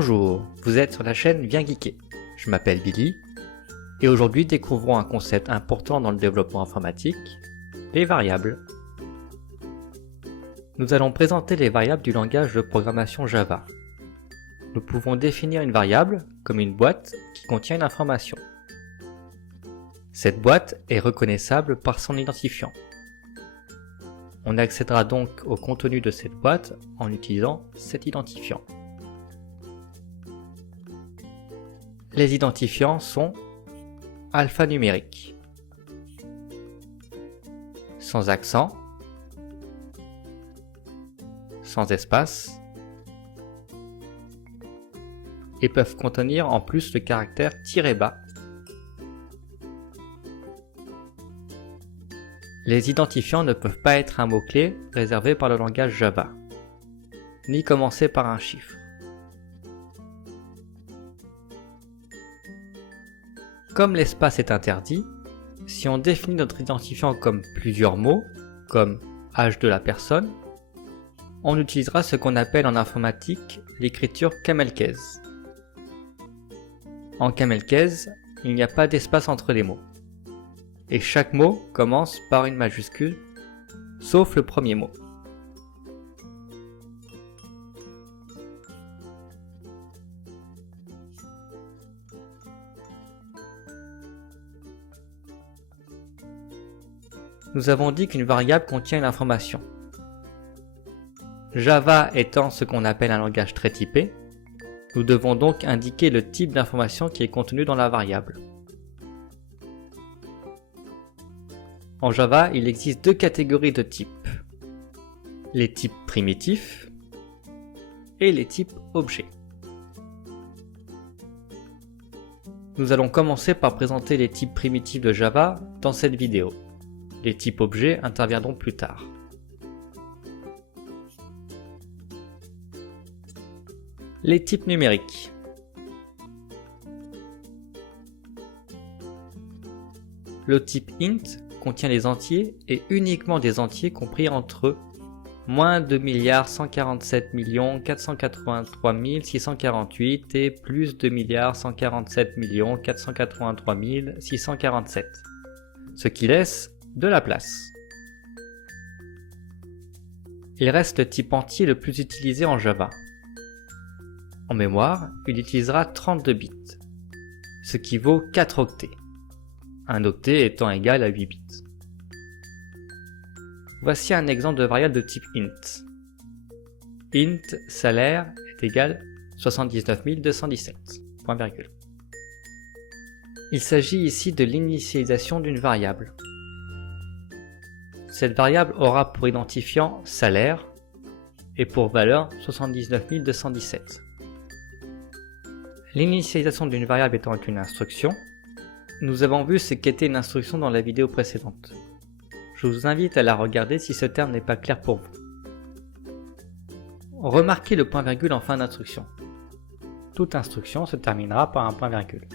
Bonjour, vous êtes sur la chaîne Viens Geeker. Je m'appelle Billy et aujourd'hui découvrons un concept important dans le développement informatique, les variables. Nous allons présenter les variables du langage de programmation Java. Nous pouvons définir une variable comme une boîte qui contient une information. Cette boîte est reconnaissable par son identifiant. On accédera donc au contenu de cette boîte en utilisant cet identifiant. Les identifiants sont alphanumériques, sans accent, sans espace, et peuvent contenir en plus le caractère -bas. Les identifiants ne peuvent pas être un mot-clé réservé par le langage Java, ni commencer par un chiffre. Comme l'espace est interdit, si on définit notre identifiant comme plusieurs mots, comme âge de la personne, on utilisera ce qu'on appelle en informatique l'écriture camel-case. En camel-case, il n'y a pas d'espace entre les mots. Et chaque mot commence par une majuscule, sauf le premier mot. Nous avons dit qu'une variable contient une information. Java étant ce qu'on appelle un langage très typé, nous devons donc indiquer le type d'information qui est contenu dans la variable. En Java, il existe deux catégories de types. Les types primitifs et les types objets. Nous allons commencer par présenter les types primitifs de Java dans cette vidéo. Les types objets interviendront plus tard. Les types numériques. Le type int contient les entiers et uniquement des entiers compris entre -2 147 483 648 et +2 147 483 647, ce qui laisse de la place. Il reste le type entier le plus utilisé en Java. En mémoire, il utilisera 32 bits, ce qui vaut 4 octets. Un octet étant égal à 8 bits. Voici un exemple de variable de type int. Int salaire est égal 79 217. Point virgule. Il s'agit ici de l'initialisation d'une variable. Cette variable aura pour identifiant salaire et pour valeur 79 217. L'initialisation d'une variable étant une instruction, nous avons vu ce qu'était une instruction dans la vidéo précédente. Je vous invite à la regarder si ce terme n'est pas clair pour vous. Remarquez le point virgule en fin d'instruction. Toute instruction se terminera par un point virgule.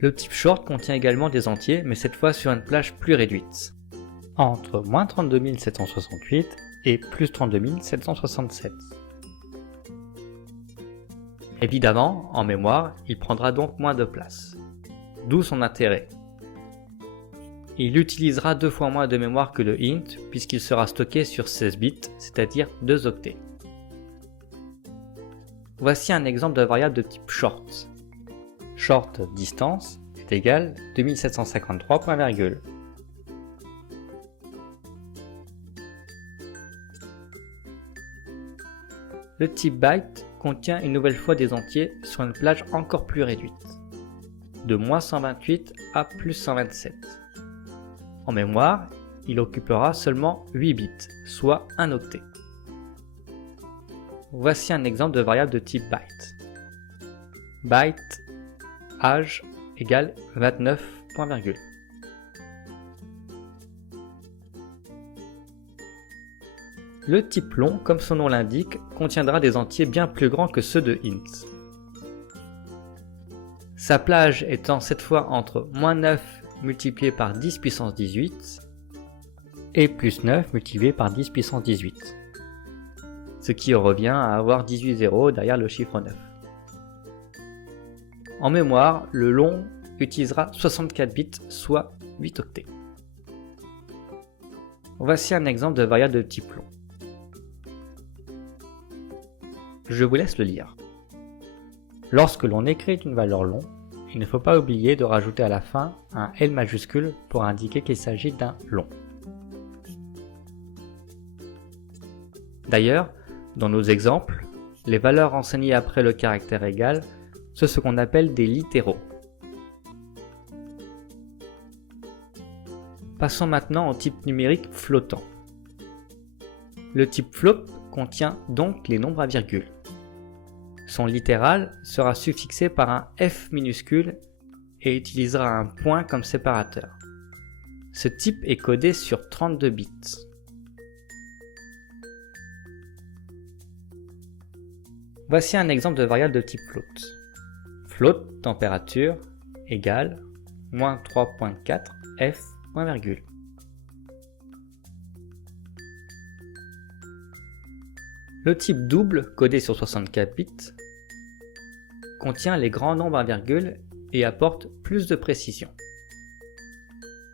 Le type short contient également des entiers, mais cette fois sur une plage plus réduite, entre -32 768 et +32 767. Évidemment, en mémoire, il prendra donc moins de place, d'où son intérêt. Il utilisera 2 fois moins de mémoire que le int puisqu'il sera stocké sur 16 bits, c'est-à-dire 2 octets. Voici un exemple de variable de type short. Short distance est égal 2753 point virgule. Le type byte contient une nouvelle fois des entiers sur une plage encore plus réduite, de -128 à +127. En mémoire, il occupera seulement 8 bits, soit un octet. Voici un exemple de variable de type byte. Byte âge égale 29 point virgule. Le type long, comme son nom l'indique, contiendra des entiers bien plus grands que ceux de int. Sa plage étant cette fois entre -9 multiplié par 10 puissance 18 et +9 multiplié par 10 puissance 18. ce qui revient à avoir 18 zéros derrière le chiffre 9. En mémoire, le long utilisera 64 bits, soit 8 octets. Voici un exemple de variable de type long. Je vous laisse le lire. Lorsque l'on écrit une valeur long, il ne faut pas oublier de rajouter à la fin un L majuscule pour indiquer qu'il s'agit d'un long. D'ailleurs, dans nos exemples, les valeurs renseignées après le caractère égal, c'est ce qu'on appelle des littéraux. Passons maintenant au type numérique flottant. Le type float contient donc les nombres à virgule. Son littéral sera suffixé par un F minuscule et utilisera un point comme séparateur. Ce type est codé sur 32 bits. Voici un exemple de variable de type float. Float température égale moins 3.4 F point virgule. Le type double, codé sur 64 bits, contient les grands nombres à virgule et apporte plus de précision.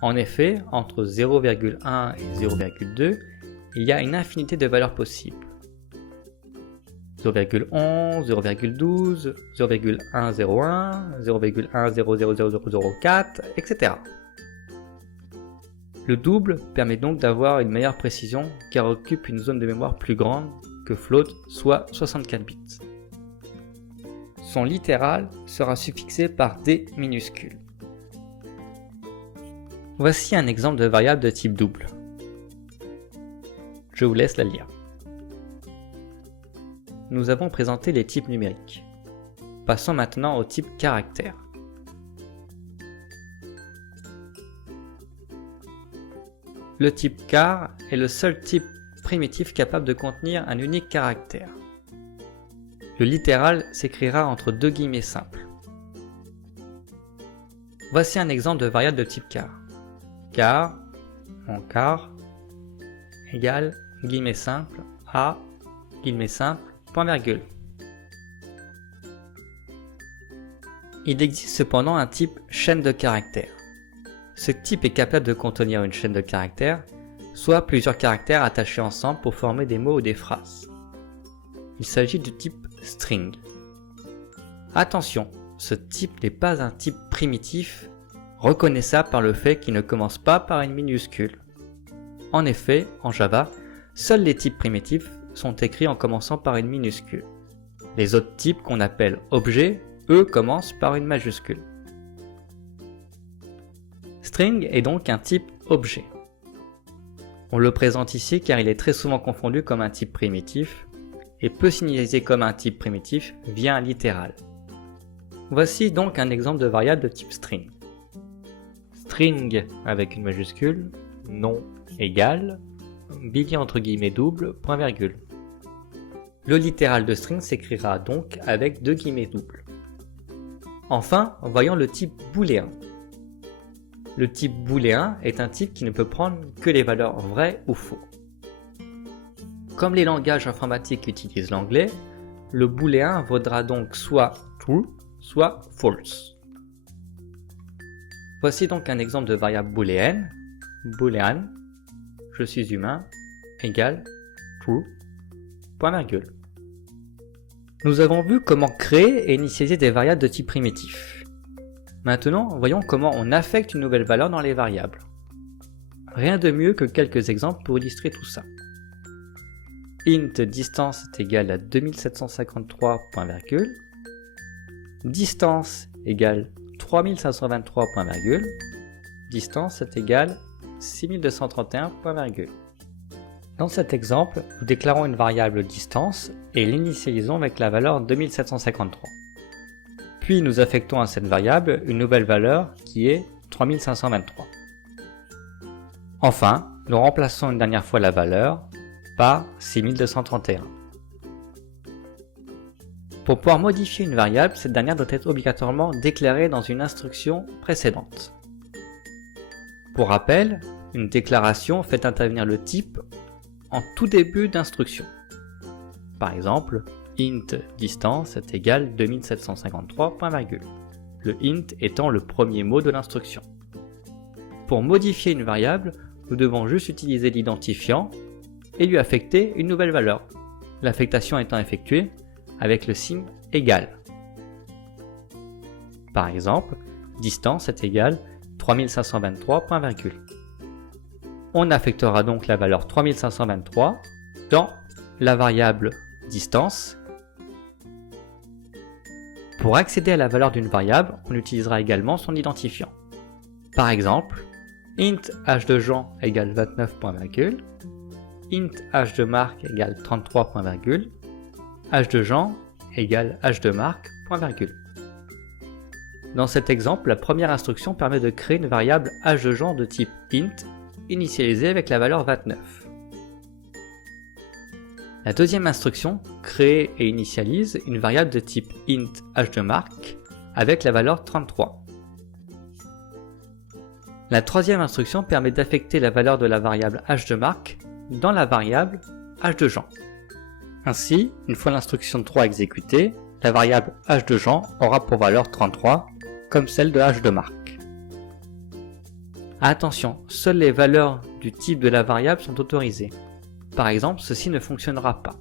En effet, entre 0,1 et 0,2, il y a une infinité de valeurs possibles. 0,11, 0,12, 0,101, 0,100004, etc. Le double permet donc d'avoir une meilleure précision car occupe une zone de mémoire plus grande que float, soit 64 bits. Son littéral sera suffixé par D minuscule. Voici un exemple de variable de type double. Je vous laisse la lire. Nous avons présenté les types numériques. Passons maintenant au type caractère. Le type char est le seul type primitif capable de contenir un unique caractère. Le littéral s'écrira entre deux guillemets simples. Voici un exemple de variable de type char. Char, en char, égale, guillemets simple, a, guillemets simple, point virgule. Il existe cependant un type chaîne de caractères. Ce type est capable de contenir une chaîne de caractères, soit plusieurs caractères attachés ensemble pour former des mots ou des phrases. Il s'agit du type string. Attention, ce type n'est pas un type primitif, reconnaissable par le fait qu'il ne commence pas par une minuscule. En effet, en Java, seuls les types primitifs sont écrits en commençant par une minuscule. Les autres types qu'on appelle objets, eux, commencent par une majuscule. String est donc un type objet. On le présente ici car il est très souvent confondu comme un type primitif et peut s'initialiser comme un type primitif via un littéral. Voici donc un exemple de variable de type string. String avec une majuscule, non égal, billet entre guillemets double, point virgule. Le littéral de string s'écrira donc avec deux guillemets doubles. Enfin, voyons le type booléen. Le type booléen est un type qui ne peut prendre que les valeurs vraies ou faux. Comme les langages informatiques utilisent l'anglais, le booléen vaudra donc soit true, soit false. Voici donc un exemple de variable booléenne. Boolean, je suis humain, égale true, point virgule. Nous avons vu comment créer et initialiser des variables de type primitif. Maintenant, voyons comment on affecte une nouvelle valeur dans les variables. Rien de mieux que quelques exemples pour illustrer tout ça. Int distance est égal à 2753, point virgule. Distance égale 3523, point virgule. Distance est égal 6231, point virgule. Dans cet exemple, nous déclarons une variable distance et l'initialisons avec la valeur 2753. Puis nous affectons à cette variable une nouvelle valeur qui est 3523. Enfin, nous remplaçons une dernière fois la valeur par 6231. Pour pouvoir modifier une variable, cette dernière doit être obligatoirement déclarée dans une instruction précédente. Pour rappel, une déclaration fait intervenir le type en tout début d'instruction. Par exemple, int distance est égal 2753, point virgule. Le int étant le premier mot de l'instruction. Pour modifier une variable, nous devons juste utiliser l'identifiant et lui affecter une nouvelle valeur. L'affectation étant effectuée avec le signe égal. Par exemple, distance est égal 3523, point virgule. On affectera donc la valeur 3523 dans la variable distance. Pour accéder à la valeur d'une variable, on utilisera également son identifiant. Par exemple, int h de Jean égale 29, point virgule, int h de Marc égale 33, point virgule, h de Jean égale h de Marc, point virgule. Dans cet exemple, la première instruction permet de créer une variable h de Jean de type int, initialisée avec la valeur 29. La deuxième instruction crée et initialise une variable de type int h de Marc avec la valeur 33. La troisième instruction permet d'affecter la valeur de la variable h de Marc dans la variable h de Jean. Ainsi, une fois l'instruction 3 exécutée, la variable h de Jean aura pour valeur 33, comme celle de h de Marc. Attention, seules les valeurs du type de la variable sont autorisées. Par exemple, ceci ne fonctionnera pas.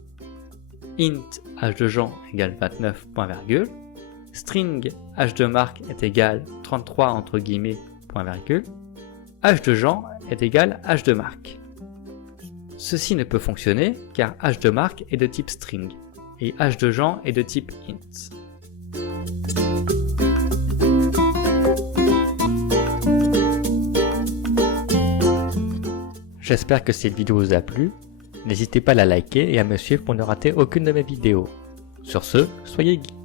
Int h de Jean égale 29, point virgule, string h de Marc est égal 33 entre guillemets, point virgule, h de Jean est égal h de Marc. Ceci ne peut fonctionner car h de Marc est de type string et h de Jean est de type int. J'espère que cette vidéo vous a plu. N'hésitez pas à la liker et à me suivre pour ne rater aucune de mes vidéos. Sur ce, soyez geeks.